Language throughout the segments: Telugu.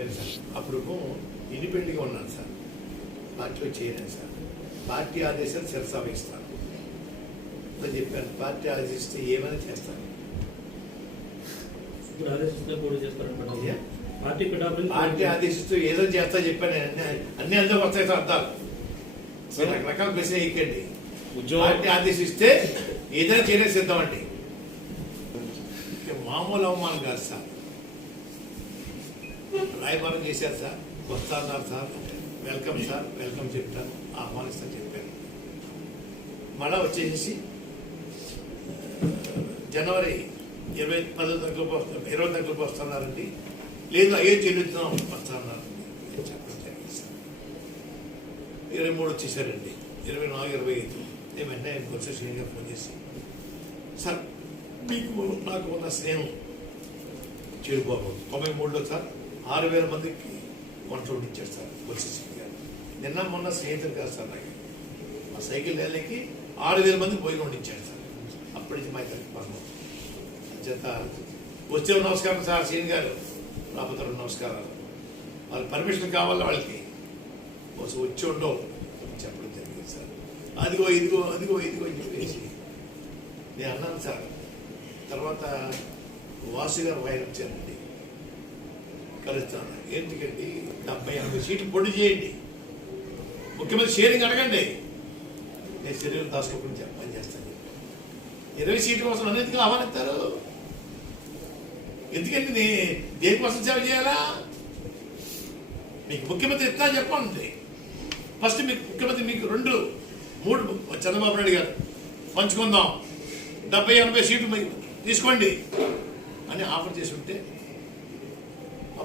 చెప్పాను సార్. అప్పుడు ఇండిపెండెంట్గా ఉన్నాను సార్. పార్టీలో చేయలేను సార్. పార్టీ ఆదేశాలు శిరసావహిస్తాను. అని చెప్పాను. పార్టీ ఆదేశిస్తే ఏమైనా చేస్తాను. పార్టీ ఆదేశిస్తూ ఏదో చేస్తా చెప్పాను. నేను. అన్ని అన్ని అందరూ వస్తాయి సార్ అర్థాలు. రకరకాల ప్రశ్న ఉద్యోగం పార్టీ ఆదేశిస్తే ఏదైనా చేయడానికి సిద్ధమండి. ఇక మామూలు అవమానం కాదు సార్. రాయబారం చేశారు సార్. వస్తాన్నారు సార్. Welcome sir. వెల్కమ్ చెప్తాను ఆహ్వానిస్తాను చెప్పాను మళ్ళా వచ్చేసి జనవరి ఇరవై పదో తరగతిలోపు వస్తాం ఇరవై తరగతిలోపు వస్తున్నారండి. లేదు అయ్యో చెల్లుతున్నాం వస్తున్నారు. చెప్పడం జరిగింది సార్ ఇరవై మూడు వచ్చేసారండి. ఇరవై నాలుగు ఇరవై ఐదు. నేను వెంటనే ఆయన కొంచెం శ్రేణిగా ఫోన్ చేసి సార్ మీకు నాకు ఉన్న స్నేహం చెడిపోకూడదు తొంభై మూడులో సార్ ఆరు వేల మందికి వంట ఇచ్చారు సార్ వచ్చేసి గారు నిన్న మొన్న స్నేహితులు కాదు సార్ నాకు. మా సైకిల్ ర్యాలీకి ఆరు వేల మందికి భోజనం వండించాడు సార్. అప్పటి నుంచి మా ఇద్దరికి పనులు చేత వచ్చే నమస్కారం సార్ సీన్ గారు. రాబోతున్న నమస్కారాలు. వాళ్ళ పర్మిషన్ కావాలి వాళ్ళకి. కోసం వచ్చి ఉండవు అని చెప్పడం జరిగింది సార్. అదిగో ఇదిగో అదిగో ఇదిగో అని చెప్పేసి నేను అన్నాను సార్. తర్వాత వాసు గారు వాయిల్ వచ్చారండి. కలుస్తాను. ఎందుకండి డెబ్బై ఎనభై సీట్లు పొడి చేయండి. ముఖ్యమంత్రి షేరింగ్ అడగండి. నేను శరీరం దాచుకోకుండా చెప్ప- పని చేస్తాను. ఇరవై సీట్ల కోసం నన్ను ఎందుకు ఆహ్వానిస్తారు ఎందుకంటే నే దేనికోసం సేవ చేయాలా? మీకు ముఖ్యమంత్రి ఎట్లా చెప్పండి? ఫస్ట్ మీకు ముఖ్యమంత్రి మీకు రెండు మూడు చంద్రబాబు నాయుడు గారు పంచుకుందాం. డెబ్బై ఎనభై సీట్లు తీసుకోండి. అని ఆఫర్ చేసి ఉంటే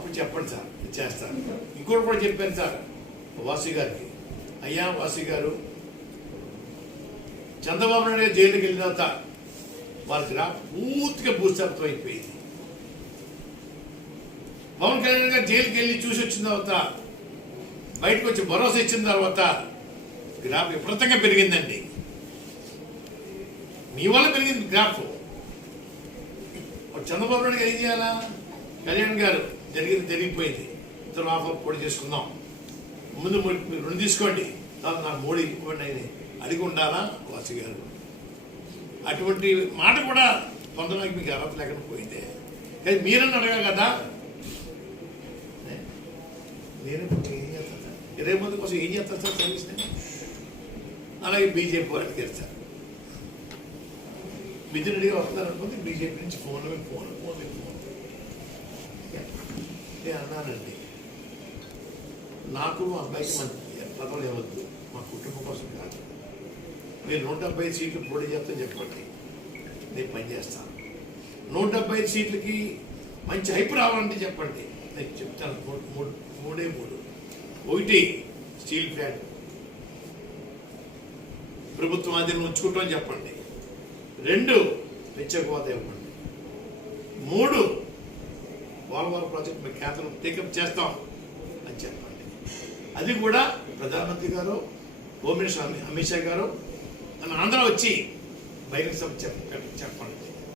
అప్పుడు చెప్పండి సార్ చేస్తాను. ఇంకోటి కూడా చెప్పాను సార్ వాసు గారికి. అయ్యా వాసు గారు చంద్రబాబు నాయుడు గారు జైలుకి వెళ్ళిన తర్వాత వారి గ్రాఫ్ పూర్తిగా భూస్థాపితం అయిపోయింది. పవన్ కళ్యాణ్ గారు జైలుకి వెళ్ళి చూసి వచ్చిన తర్వాత బయటకు వచ్చి భరోసా ఇచ్చిన తర్వాత గ్రాఫ్ విపరీతంగా పెరిగిందండి. మీ వల్ల పెరిగింది గ్రాఫ్. చంద్రబాబు నాయుడు గారు ఏం చేయాలా? కళ్యాణ్ గారు జరిగింది జరిగిపోయింది. ఇద్దరు ఆఫర్ పొడి చేసుకుందాం. ముందు మీరు రెండు తీసుకోండి. తర్వాత నాకు మోడీ ఇవ్వండి ఆయన అడిగి ఉండాలా? వాసు గారు. అటువంటి మాట కూడా పొందడానికి మీకు అర్హత లేకుండా పోయింది కానీ మీరని అడగాలి కదా. నేను ఏం చేస్తాను సార్? ఇరవై మంది కోసం ఏం చేస్తాను సార్ సర్వీస్ అలాగే బీజేపీ వాళ్ళకి అడిగారు సార్ మిథున్ వస్తున్నారు అనుకుంటే బీజేపీ నుంచి ఫోన్ ఫోన్ ఫోన్ ఫోన్ నేను అన్నానండి. నాకు మా అబ్బాయికి మంచి పదవులు ఇవ్వద్దు మా కుటుంబం కోసం కాదు. మీరు నూట డెబ్బై సీట్లు పోటీ చేస్తాను చెప్పండి. నేను పని చేస్తాను నూట డెబ్బై సీట్లకి మంచి హైప్ రావాలంటే చెప్పండి. నేను చెప్తాను. మూడు మూడు మూడే మూడు. ఒకటి స్టీల్ ప్లాంట్. ప్రభుత్వం ఆధీనంలో ఉంచుకుంటామని చెప్పండి. రెండు ప్రత్యేకవాద ఇవ్వండి. మూడు పోలవరం ప్రాజెక్ట్ మీ కేంద్రం టేకప్ చేస్తాం అని చెప్పండి. అది కూడా ప్రధానమంత్రి గారు హోమ్ మినిస్టర్ అమిత్ షా గారు మన ఆంధ్ర వచ్చి బహిరంగ సభ చెప్పండి.